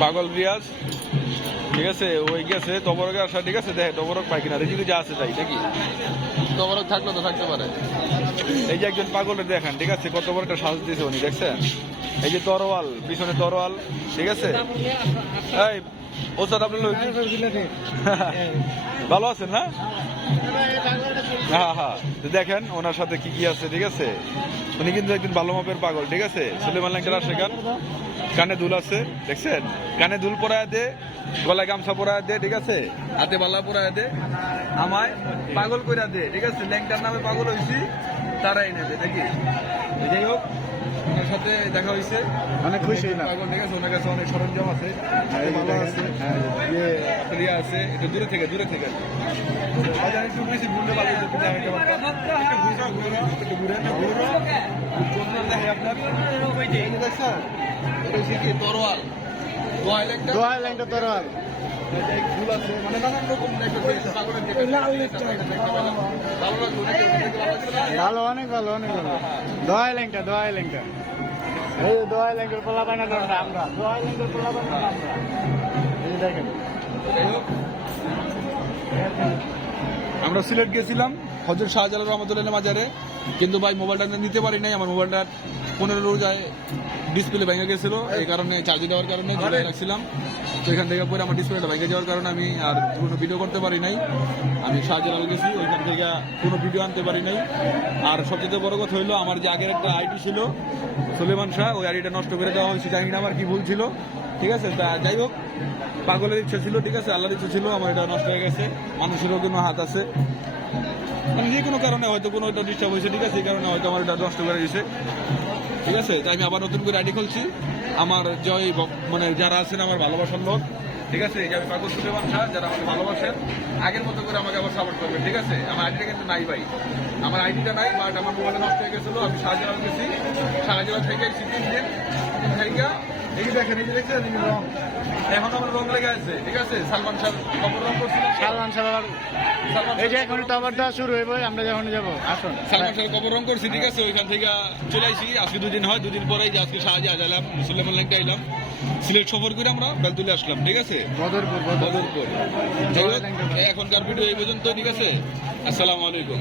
পাগল রিয়াজ, ঠিক আছে, ওই গেছে তবরকে আসা, ঠিক আছে, দেখে তবরক পাই কিনা, রেজিকে যা আছে তাই নাকি, তবরক থাকলে তো থাকতে পারে। এই যে একজন পাগলের দেখেন, ঠিক আছে, কত বড় একটা সাজ দিয়েছে উনি, দেখছেন? এই যে তরোয়াল, পিছনে তরোয়াল, ঠিক আছে। এই ওস্তাদ, আপনি ভালো আছেন না? হ্যাঁ হ্যাঁ, দেখেন ওনার সাথে কি কি আছে, ঠিক আছে। উনি কিন্তু একদিন ভালো মাপের পাগল, ঠিক আছে। সুলেমান ল্যাংটার আসে গান, কানে দুল আছে, দেখছেন? কানে দুল পরায় দে, গলায় গামছা পরায় দে, ঠিক আছে, হাতে বালা পরায় দে, আমায় পাগল কইরা দে, ঠিক আছে। ল্যাংটার নামে পাগল হয়েছি, তারাই নেবে নাকি। যাই হোক, ওনার সাথে দেখা হয়েছে, অনেক খুশি পাগল, ঠিক আছে। ওনার কাছে অনেক সরঞ্জাম আছে, ভালো আছে, ইয়ে আছে। একটু দূরে থেকে একটু বেশি ঘুরলে ভালো হয়েছে, তরোয়াল, দোহাই ল্যাংটা তরোয়াল, ফুল আছে, মানে নানান রকম ভালো, অনেক ভালো, অনেক ভালো। দোহাই ল্যাংটা, দোহাই ল্যাংটা, এই দোহাই ল্যাংটার পোলা বানানো আমরা, দোহাই ল্যাংটার পোলা বানানো আমরা, এই দেখেন। আমরা সিলেট গেছিলাম হযরত শাহজালাল রহমাতুল্লাহ মাজারে, কিন্তু ভাই মোবাইলটা নিতে পারি নাই। আমার মোবাইলটা 15 রোজায় ডিসপ্লে ভেঙে গেছিল, এই কারণে চার্জে দেওয়ার কারণে ঝুলে রাখছিলাম। তো এখান থেকে পরে আমার ডিসপ্লেটা ভেঙে যাওয়ার কারণে আমি আর কোনো ভিডিও করতে পারি নাই। আমি শাহজালাল গেছি, ওইখান থেকে কোনো ভিডিও আনতে পারি নাই। আর সবচেয়ে বড় কথা হইলো, আমার যে আগের একটা আইডি ছিল সুলেমান শাহ, ওই আইডিটা নষ্ট করে দেওয়া হয়েছে, জানি না আমার কি ভুল ছিল, ঠিক আছে। তা যাই হোক, পাগলের ইচ্ছা ছিল, ঠিক আছে, আল্লাহর ইচ্ছা ছিল, আমার এটা নষ্ট হয়ে গেছে। মানুষেরও কোনো হাত আছে, মানে যে কোনো কারণে হয়তো কোনো একটা ডিস্টার্ব হয়েছে, ঠিক আছে, এই কারণে হয়তো আমার এটা নষ্ট করে দিয়েছে, ঠিক আছে। তাই আমি আবার নতুন করে আইডি খুলছি। আমার জয়, মানে যারা আছেন আমার ভালোবাসার লোক, ঠিক আছে, এই যে আমি পাগল সুলেমান শাহ, যারা আমাকে ভালোবাসেন, আগের মতো করে আমাকে আবার সাপোর্ট করবেন, ঠিক আছে। আমার আইডিটা কিন্তু নাই ভাই, আমার আইডিটা নাই, বাট আমার মোবাইলটা নষ্ট হয়ে গেছিলো। আমি শাহজালাল গেছি, শাহজালাল থেকে সিকিম দিন থেকে, এই যে দেখেন, এই যে দেখছেন রং, এখন আমার রং লেগে আছে, ঠিক আছে। সালমান শাহ খবর রং করছিলেন, সালমান শাহ, এই যে এখন টপারটা শুরু হইব, আমরা যখন যাবো, আসুন। সালমান শাহ কবর রং করছি, ঠিক আছে। ওইখান থেকে চলে আসি, আজকে 2 দিন হয়, 2 দিন পরেই যে আজকে শাহজাহাজ আইলাম, সুলেমান ল্যাংটা আইলাম, সিলেট সফর করে আমরা বেলতুলে আসলাম, ঠিক আছে, বদরপুর। এখনকার ভিডিও এই পর্যন্ত, ঠিক আছে। আসসালামু আলাইকুম।